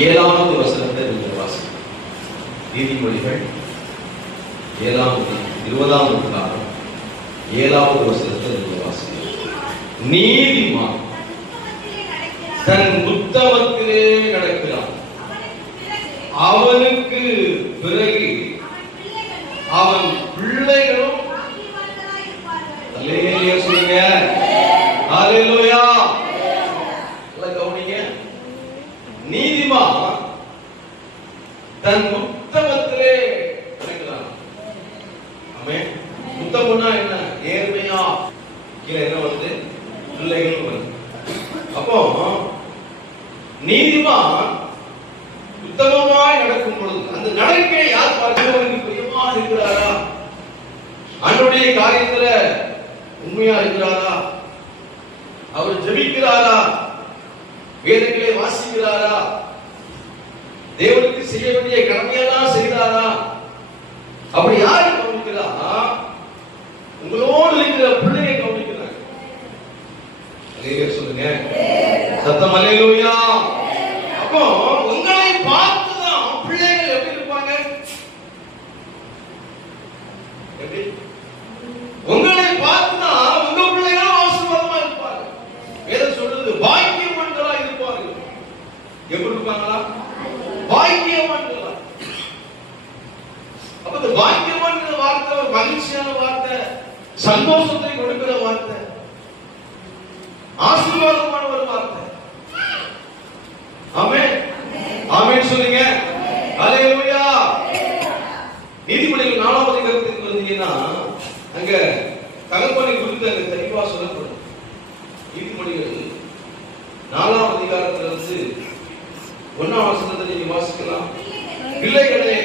7வது வசனத்தை நீங்கள் வாசிங்க. நீதிமொழிகள் 20ஆம் அதிகாரம் 7வது வசனத்தை நீங்கள் வாசிங்க. நீதிமான் தன் உத்தமத்திலே நடக்கிறான், அவனுக்கு பிறகு அவன் பிள்ளைகளும் அல்லேலூயா சொல்லுங்க. அல்லேலூயா. எல்லாம் கவனிங்க. நீதிமான் தன் உத்தமத்திலே நடக்கிறான். ஆமென். உத்தமம்னா என்ன? நேர்மையா. கீழே என்ன வருது? பிள்ளைகள் வருது. அப்போ நீதிமான் உத்தமமாய் நடக்கும் பொழுது அந்த நடக்கை யார் பார்க்கிறவருக்கு பிரியமா இருக்கிறாரா? ஆண்டவருடைய காரியத்துல உண்மையா இருக்கிறாரா? அவர் ஜெபிக்கிறாரா? வேதங்களை வாசிக்கிறாரா? தேவனுக்கு செய்ய வேண்டிய கடமையெல்லாம் செய்கிறாரா? அப்படி யாரு கவனிக்கிறா? உங்களோடு இருக்கிற பிள்ளையை கவனிக்கிறாங்க. அல்லேலூயா சொல்லுங்க. சத்தம் அல்லேலூயா. அப்போ உங்களை பார்த்துதான் பிள்ளைகள் எப்படி இருப்பாங்க? எப்படி? உங்களை பார்த்துதான் உங்க பிள்ளைகளும் ஆசீர்வாதமா இருப்பாங்க. வேதம் சொல்றது பாக்கியவான்களா இருப்பார்கள். எப்படி இருப்பாங்களா? பாக்கியவான்களா. அப்ப இந்த பாக்கியவான்கிற வார்த்தை ஒரு மகிழ்ச்சியான வார்த்தை, சந்தோஷத்தை கொடுக்கிற வார்த்தை, ஆசீர்வாதமான ஒரு வார்த்தை. ஆமென். ஆமென் சொல்லுங்க. அல்லேலூயா. நீதிமொழிகள் 4ஆம் அதிகாரத்துக்கு வந்தீங்கன்னா அங்க தகப்பனை குறித்து அங்க தெளிவா சொல்லப்படும். நீதிமொழிகள் 4ஆம் அதிகாரத்திலிருந்து 1ஆம் வசனத்தை நீங்க வாசிக்கலாம். பிள்ளைகளே